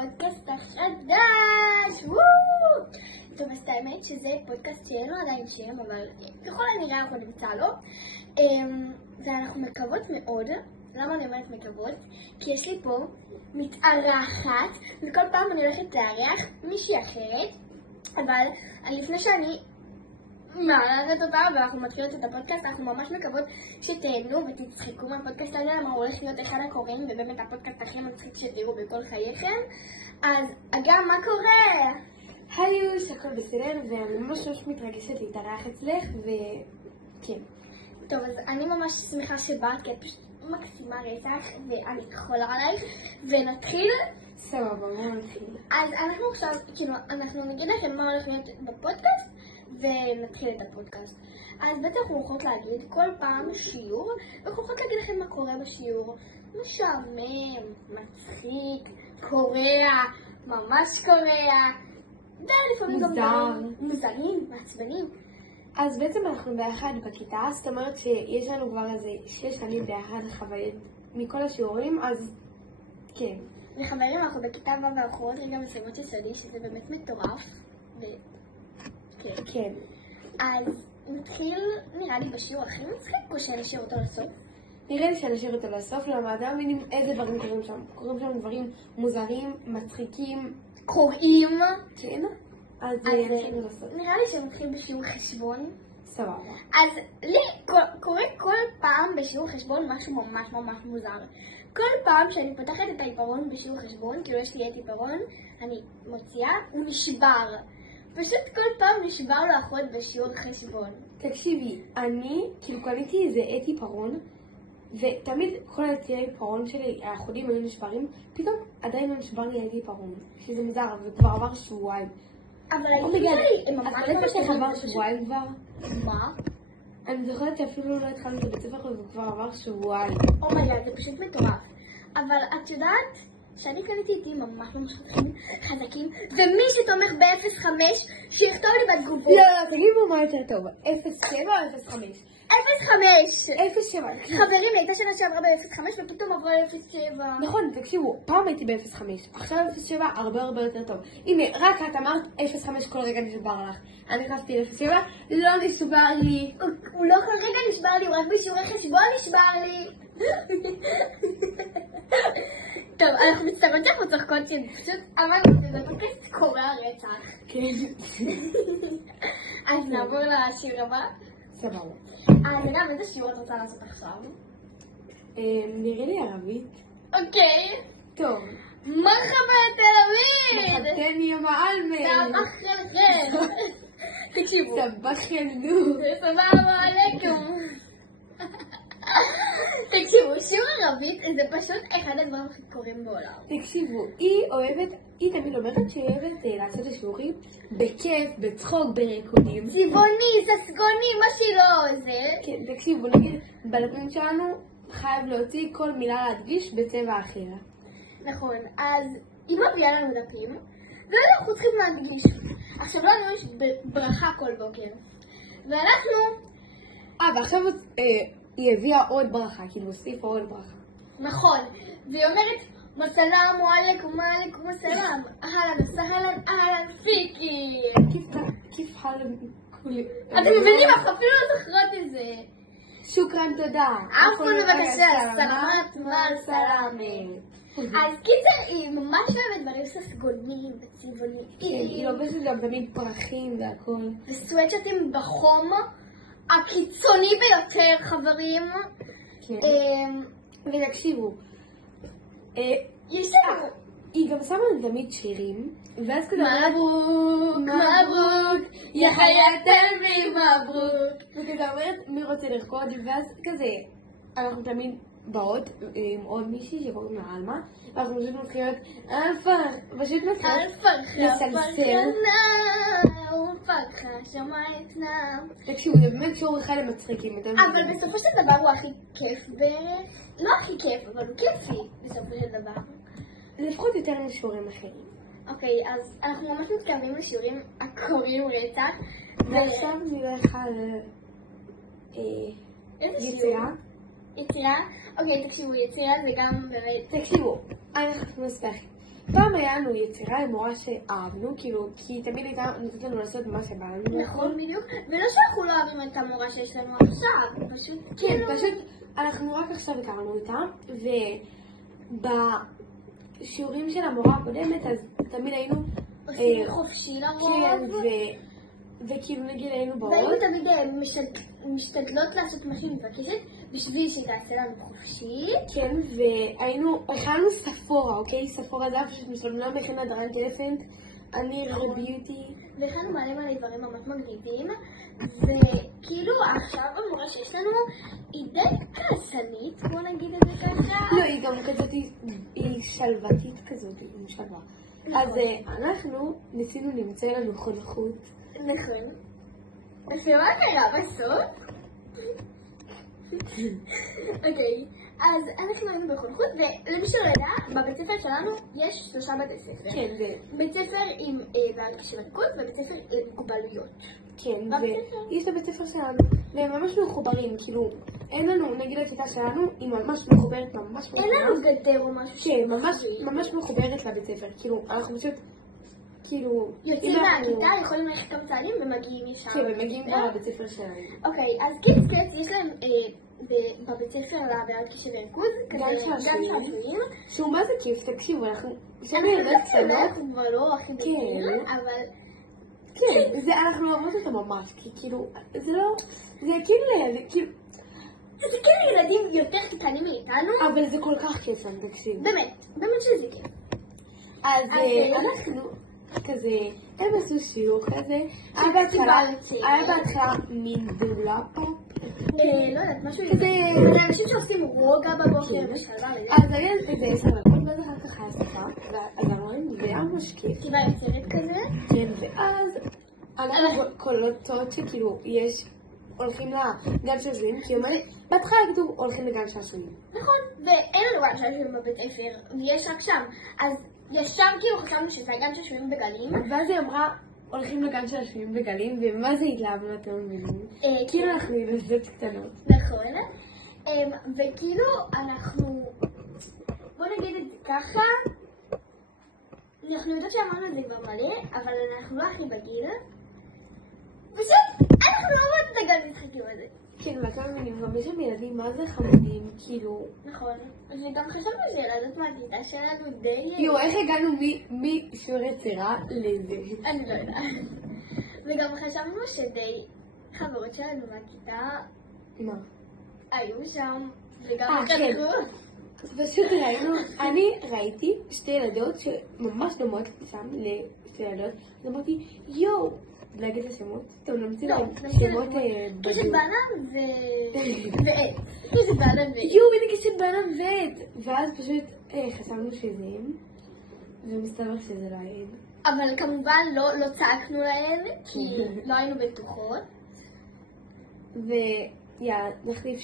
לפודקאסט החדש! טוב, אז האמת שזה פודקאסט שאין לו עדיין שם, אבל ככל הנראה אנחנו נמצא לו. ואנחנו מקוות מאוד. למה אני אומרת מקוות? כי יש לי פה מתארחת, וכל פעם אני הולכת לארח מישהי אחרת, אבל לפני שאני מערכת אותה ואנחנו מתחילות את הפודקאסט, אנחנו ממש מקוות שתהנו ותצחקו מהפודקאסט הזה, למה הוא הולך להיות אחד הקוראים, ובאמת הפודקאסט הכי מצחיק שתראו בכל חייכם. אז אגם, מה קורה? היי, הכל בסדר, ואני ממש מתרגשת להתארח אצלך, וכן. טוב, אז אני ממש שמחה שבאת, כי את פשוט מקסימה רצח, ואני חולה עלייך, ונתחיל? סבבה, בואו נתחיל. אז אנחנו עכשיו, אנחנו נגיד לכם מה הולך להיות בפודקאסט, ונתחיל את הפודקאסט. אז בעצם אנחנו הולכות להגיד כל פעם שיעור, ואנחנו הולכות להגיד לכם מה קורה בשיעור. משעמם, מצחיק, קורע, ממש קורע, ולפעמים גם מוזרים, מעצבנים. אז בעצם אנחנו ביחד בכיתה, זאת אומרת שיש לנו כבר איזה 6 שנים ביחד חוויות מכל השיעורים, אז כן. וחברים, אנחנו בכיתה ו' ואנחנו עוד רגע מסיימות יסודי, שזה באמת מטורף. כן. אז נתחיל, נראה לי, בשיעור הכי מצחיק, או שנשאיר אותו לסוף? נראה לי שנשאיר אותו לסוף, למה אתם מבינים איזה דברים קורים שם. קורים שם דברים מוזרים, מצחיקים, קוראים. כן. אז נשאיר לסוף. נראה לי שנתחיל בשיעור חשבון. סבבה. אז לי קורה כל פעם בשיעור חשבון משהו ממש ממש מוזר. כל פעם שאני פותחת את העיפרון בשיעור חשבון, כאילו יש לי את עיפרון, אני מוציאה, הוא נשבר. פשוט כל פעם נשבר לאחות בשיעור חשבון. תקשיבי, אני כאילו קניתי איזה עט עיפרון, ותמיד כל העטי העיפרון שלי, האחודים היו נשברים, פתאום עדיין לא נשבר לי עט עיפרון, שזה מוזר, וכבר עבר שבועיים. אבל אני ממש עבר שבועיים כבר? מה? אני זוכרת שאפילו לא התחלנו את בית ספר וכבר עבר שבועיים. אומייגאד, זה פשוט מטורף. אבל את יודעת שאני קניתי איתי ממש חזקים, ומי שתומך ב-05 שיכתוב לי בתגובות. לא, תגידו מה יותר טוב, 07 או 05? 05! 07. חברים, הייתה שנה שעברה ב-05 ופתאום עברה ל-07. נכון, תקשיבו, פעם הייתי ב-05, עכשיו 07 הרבה יותר טוב. הנה, רק את אמרת 05 כל רגע נשבר לך. אני נכנסתי ל-07, לא נשבר לי. הוא לא כל רגע נשבר לי, הוא רק בשיעורי חשבון נשבר לי. טוב, אנחנו מצטערות שאנחנו צוחקות שפשוט אמרנו שזה פודקאסט קורע רצח. כן. אז נעבור לשיעור הבא. סבבה. אז אגב, איזה שיעור את רוצה לעשות עכשיו? נראה לי ערבית. אוקיי. טוב. מרחבה תל אביב! מחתן יא מעלמה. סבח חלחל. תקשיבו. סבח ילדו. סבבה עליכם. תקשיבו, שיעור ערבית זה פשוט אחד הדברים הכי קוראים בעולם. תקשיבו, היא תמיד אומרת שהיא אוהבת לעשות השיעורים בכיף, בצחוק, בריקודים. צבעוני, ססגוני, מה שלא זה. כן, תקשיבו, נגיד, בדפים שלנו חייב להוציא כל מילה להדגיש בצבע אחר. נכון, אז היא מביאה לנו דפים, ואנחנו צריכים להדגיש. עכשיו לנו יש ברכה כל בוקר. ואנחנו... ועכשיו היא הביאה עוד ברכה, כאילו הוסיפה עוד ברכה. נכון, והיא אומרת, מסלאם עליכום, עליכום הסלאם, אהלן וסהלן, אהלן פיקי. כיף חלם כולי. אתם מבינים, אנחנו אפילו לא זוכרות את זה. שוקרן, תודה. עפו בבקשה, סלמת מל סלאמת. אז קיצר, היא ממש אוהבת דברים ססגוניים וצבעוניים. כן, היא לובשת גם תמיד פרחים והכל. וסוואטשרטים בחום הקיצוני ביותר, חברים. ותקשיבו, יש לנו... היא גם שמה לנו תמיד שירים, ואז כזה מברוק, מברוק, יא חיית תלמי מברוק. וכזה אומרת מי רוצה לרקוד, ואז כזה אנחנו תמיד באות עם עוד מישהי שקוראים לה אלמה, ואנחנו פשוט מתחילות פשוט לסלסל. פרחה שמעתנה. תקשיבו, זה באמת שיעור אחד המצחיקים. אבל בסופו של דבר הוא הכי כיף בערך. לא הכי כיף, אבל הוא כיפי בסופו של דבר. לפחות יותר משיעורים אחרים. אוקיי, אז אנחנו ממש מתקרבים לשיעורים הקוראים רצח. ועכשיו נלך על יצירה. יצירה? אוקיי, תקשיבו, יצירה זה גם באמת... תקשיבו, אני חייבת מספר. פעם היה לנו יצירה עם מורה שאהבנו, כאילו, כי היא תמיד הייתה נותנת לנו לעשות מה שבא לנו. נכון, בדיוק. ולא שאנחנו לא אוהבים את המורה שיש לנו עכשיו, פשוט כן, פשוט אנחנו רק עכשיו הכרנו אותה, ובשיעורים של המורה הקודמת, אז תמיד היינו... עושים חופשי לרוב. כן, וכאילו נגיד היינו באות. והיינו תמיד משתדלות לעשות מה שהיא מבקשת, בשביל שתעשה לנו חופשי. כן, והכנו ספורה, אוקיי? ספורה זה היה פשוט משלמנה מכינה דרן טלפנט, אני רביוטי. והכנו מלא דברים ממש מגניבים, וכאילו עכשיו המורה שיש לנו היא די כעסנית, בוא נגיד את זה ככה. לא, היא גם כזאת, היא שלוותית כזאת, היא שלווה. אז אנחנו ניסינו למצוא לנו חונכות. נכון. ומה קרה בסוף? אוקיי, אז אנחנו היינו בחונכות, ולמי שלא ידע, בבית ספר שלנו יש 3 בתי ספר. כן, בית ספר עם בעיות קשב וריכוז ובית ספר עם מוגבלויות. כן, ויש לבית ספר שלנו, והם ממש מחוברים, כאילו, אין לנו, נגיד הכיתה שלנו, היא ממש מחוברת, ממש מחוברת. אין לנו גדר או משהו. כן, ממש מחוברת לבית ספר, כאילו, אנחנו פשוט, כאילו... יוצאים מהכיתה, יכולים ללכת כמה צעדים ומגיעים משם. כן, ומגיעים כבר לבית ספר שלנו. אוקיי, אז קידס יש להם בבית ספר לבעיות קשב וריכוז, גן שעשועים, שהוא מה זה כיף, תקשיבו, אנחנו ילדות קטנות, אנחנו כבר לא הכי בגיל, אבל... כן, אנחנו אוהבות אותו ממש, כי כאילו, זה לא, זה כאילו לילדים, כאילו... זה כאילו ילדים יותר קטנים מאיתנו. אבל זה כל כך כיף לנו, תקשיב. באמת שזה כיף. אז אנחנו כזה, הם עשו שיעור כזה, היה בהתחלה מין דולאפה. לא יודעת, משהו כזה, זה אנשים שעושים רוגע בבוקר ושלווה. אז היה איזה 10 דקות, ואז אחר כך היה שפה, והגרון, והיה ממש כיף. קיבל יצרת כזה. כן, ואז אנחנו קולטות שכאילו יש, הולכים לגן שעשועים, כי אומרת, בהתחלה כתוב הולכים לגן שעשועים. נכון, ואין לנו גן שעשועים בבית ספר, ויש רק שם. אז ישר כאילו חשבנו שזה הגן שעשועים בגלים. ואז היא אמרה, הולכים לגן שעשועים בגלים, ומה זה התלהבנו אתם מבינים? כאילו אנחנו ילדות קטנות. נכון, וכאילו אנחנו, בוא נגיד את זה ככה, אנחנו יודעות שאמרנו את זה כבר מלא, אבל אנחנו לא הכי בגיל, ושוב, אנחנו לא רואים את הגן משחקים הזה. כן, וכמה מינים, גם יש שם ילדים, מה זה חמודים, כאילו... נכון, וגם חשבנו שילדות מהכיתה שלנו די... יו, איך הגענו משיעור יצירה לזה? אני לא יודעת. וגם חשבנו שדי חברות שלנו מהכיתה... מה? היו שם, וגם כן. חלקו. פשוט ראינו, אני ראיתי 2 ילדות שממש דומות שם לשתי ילדות, אז אמרתי, יו, להגיד את השמות? טוב, נמציא להם שמות קשת בנם ועט. קשת בנם ועט. יו, הנה קשת בנם ועט. ואז פשוט חשבנו שזה הם, ומסתבר שזה לא הם. אבל כמובן לא צעקנו להם, כי לא היינו בטוחות. ויאללה, נחליף